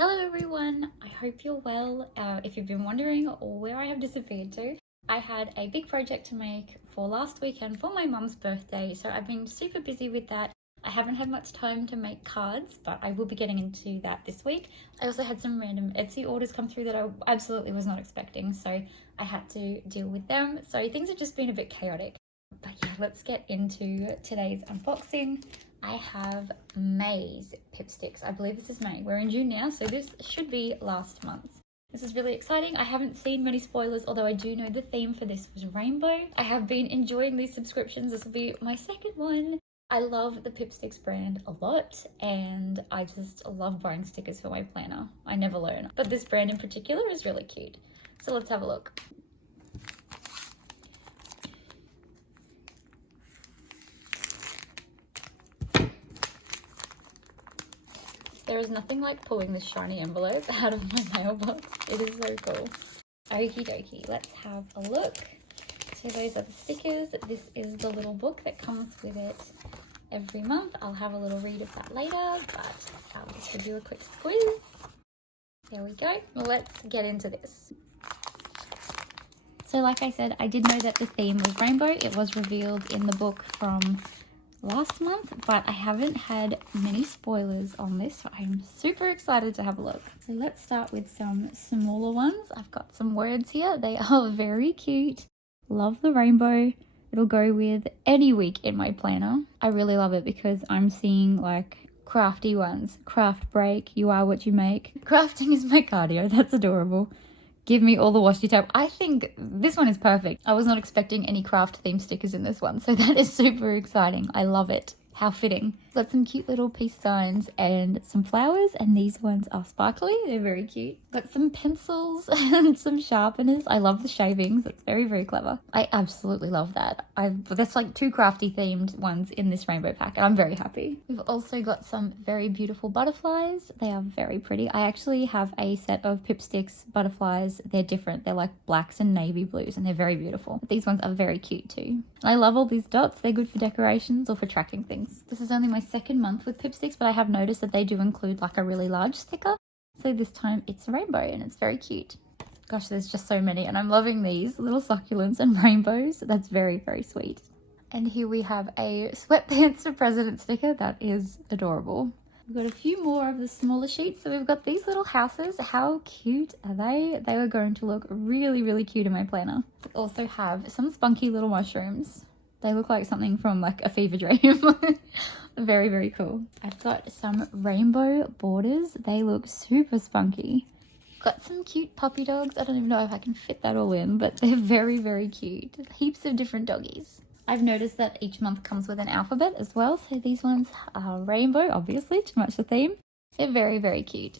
Hello everyone, I hope you're well. If you've been wondering where I have disappeared to, I had a big project to make for last weekend for my mum's birthday, so I've been super busy with that. I haven't had much time to make cards, but I will be getting into that this week. I also had some random Etsy orders come through that I absolutely was not expecting, so I had to deal with them. So things have just been a bit chaotic. But yeah, let's get into today's unboxing. I have May's Pipsticks. I believe this is May. We're in June now, so this should be last month. This is really exciting. I haven't seen many spoilers, although I do know the theme for this was rainbow. I have been enjoying these subscriptions. This will be my second one. I love the Pipsticks brand a lot, and I just love buying stickers for my planner. I never learn, but this brand in particular is really cute. So let's have a look. There is nothing like pulling this shiny envelope out of my mailbox. It is so cool. Okie dokie, let's have a look. So those are the stickers. This is the little book that comes with it every month. I'll have a little read of that later, but I'll just give you a quick squeeze. There we go. Let's get into this. So like I said, I did know that the theme was rainbow. It was revealed in the book from last month, but I haven't had many spoilers on this, so I'm super excited to have a look. So let's start with some smaller ones. I've got some words here. They are very cute. Love the rainbow. It'll go with any week in my planner. I really love it because I'm seeing like crafty ones. Craft break, you are what you make. Crafting is my cardio. That's adorable. Give me all the washi tape. I think this one is perfect. I was not expecting any craft theme stickers in this one, so that is super exciting. I love it. How fitting. Got some cute little peace signs and some flowers, and these ones are sparkly. They're very cute. Got some pencils and some sharpeners. I love the shavings. It's very, very clever. I absolutely love that. There's like 2 crafty themed ones in this rainbow pack, and I'm very happy. We've also got some very beautiful butterflies. They are very pretty. I actually have a set of Pipsticks butterflies. They're different. They're like blacks and navy blues, and they're very beautiful. But these ones are very cute too. I love all these dots. They're good for decorations or for tracking things. This is only my second month with Pipsticks, but I have noticed that they do include like a really large sticker. So this time it's a rainbow and it's very cute. Gosh, there's just so many, and I'm loving these little succulents and rainbows. That's very, very sweet. And here we have a sweatpants for president sticker. That is adorable. We've got a few more of the smaller sheets. So we've got these little houses. How cute are they? They are going to look really, really cute in my planner. We also have some spunky little mushrooms. They look like something from like a fever dream. Very, very cool. I've got some rainbow borders. They look super spunky. Got some cute puppy dogs. I don't even know if I can fit that all in, but they're very, very cute. Heaps of different doggies. I've noticed that each month comes with an alphabet as well. So these ones are rainbow, obviously, to match the theme. They're very, very cute.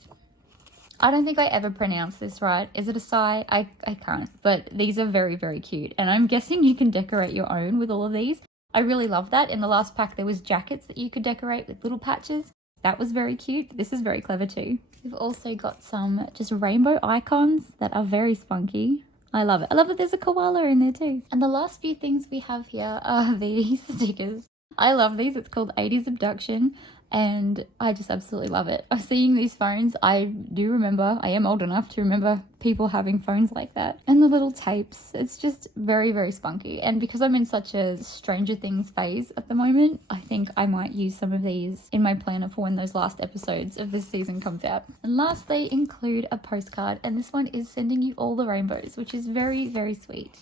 I don't think I ever pronounced this right. Is it a sigh? I can't. But these are very, very cute. And I'm guessing you can decorate your own with all of these. I really love that. In the last pack, there was jackets that you could decorate with little patches. That was very cute. This is very clever too. We've also got some just rainbow icons that are very spunky. I love it. I love that there's a koala in there too. And the last few things we have here are these stickers. I love these. It's called 80s Abduction, and I just absolutely love it. I'm seeing these phones. I do remember, I am old enough to remember people having phones like that. And the little tapes, it's just very, very spunky. And because I'm in such a Stranger Things phase at the moment, I think I might use some of these in my planner for when those last episodes of this season comes out. And last, they include a postcard, and this one is sending you all the rainbows, which is very, very sweet.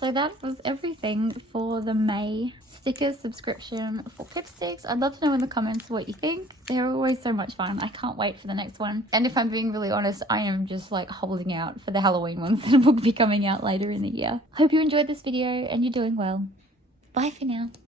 So that was everything for the May sticker subscription for Pipsticks. I'd love to know in the comments what you think. They're always so much fun. I can't wait for the next one. And if I'm being really honest, I am just like holding out for the Halloween ones that will be coming out later in the year. Hope you enjoyed this video and you're doing well. Bye for now.